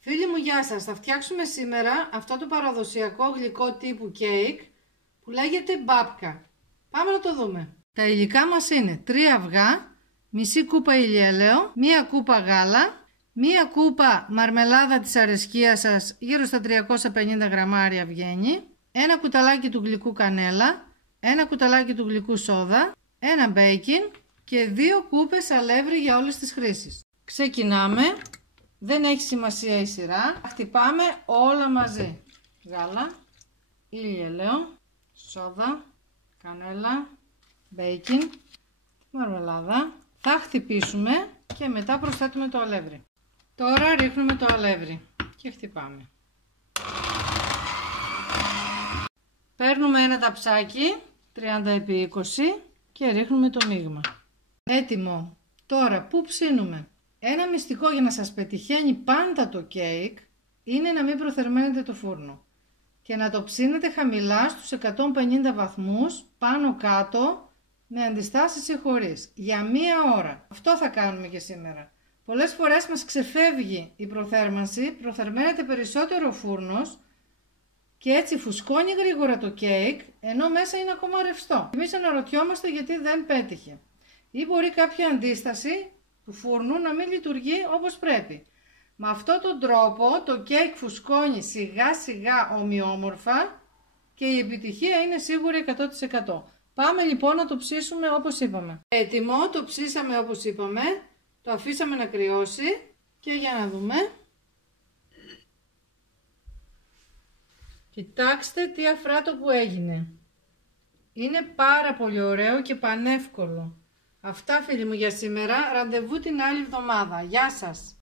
Φίλοι μου, γεια σας. Θα φτιάξουμε σήμερα αυτό το παραδοσιακό γλυκό τύπου κέικ που λέγεται μπάπκα. Πάμε να το δούμε. Τα υλικά μας είναι 3 αυγά, μισή κούπα ηλιέλαιο, μία κούπα γάλα, μία κούπα μαρμελάδα της αρεσκίας σας, γύρω στα 350 γραμμάρια βγαίνει, ένα κουταλάκι του γλυκού κανέλα, ένα κουταλάκι του γλυκού σόδα, ένα μπέικιν και 2 κούπες αλεύρι για όλες τις χρήσεις. Ξεκινάμε. Δεν έχει σημασία η σειρά. Χτυπάμε όλα μαζί. Γάλα, ηλιέλαιο, σόδα, κανέλα, μπέικιν, μαρμελάδα. Θα χτυπήσουμε και μετά προσθέτουμε το αλεύρι. Τώρα ρίχνουμε το αλεύρι και χτυπάμε. Παίρνουμε ένα ταψάκι 30x20 και ρίχνουμε το μείγμα. Έτοιμο. Τώρα που ψήνουμε? Ένα μυστικό για να σας πετυχαίνει πάντα το κέικ είναι να μην προθερμαίνετε το φούρνο και να το ψήνετε χαμηλά στους 150 βαθμούς πάνω κάτω με αντιστάσεις ή χωρίς για 1 ώρα. Αυτό θα κάνουμε και σήμερα. Πολλές φορές μας ξεφεύγει η προθέρμανση, προθερμαίνεται περισσότερο ο φούρνος και έτσι φουσκώνει γρήγορα το κέικ ενώ μέσα είναι ακόμα ρευστό. Εμείς αναρωτιόμαστε γιατί δεν πέτυχε. Ή μπορεί κάποια αντίσταση του φούρνου να μην λειτουργεί όπως πρέπει. Με αυτόν τον τρόπο το κέικ φουσκώνει σιγά σιγά ομοιόμορφα και η επιτυχία είναι σίγουρη 100%. Πάμε λοιπόν να το ψήσουμε όπως είπαμε. Έτοιμο, το ψήσαμε όπως είπαμε, το αφήσαμε να κρυώσει και για να δούμε. Κοιτάξτε τι αφράτο που έγινε. Είναι πάρα πολύ ωραίο και πανεύκολο. Αυτά φίλοι μου για σήμερα, ραντεβού την άλλη εβδομάδα. Γεια σας!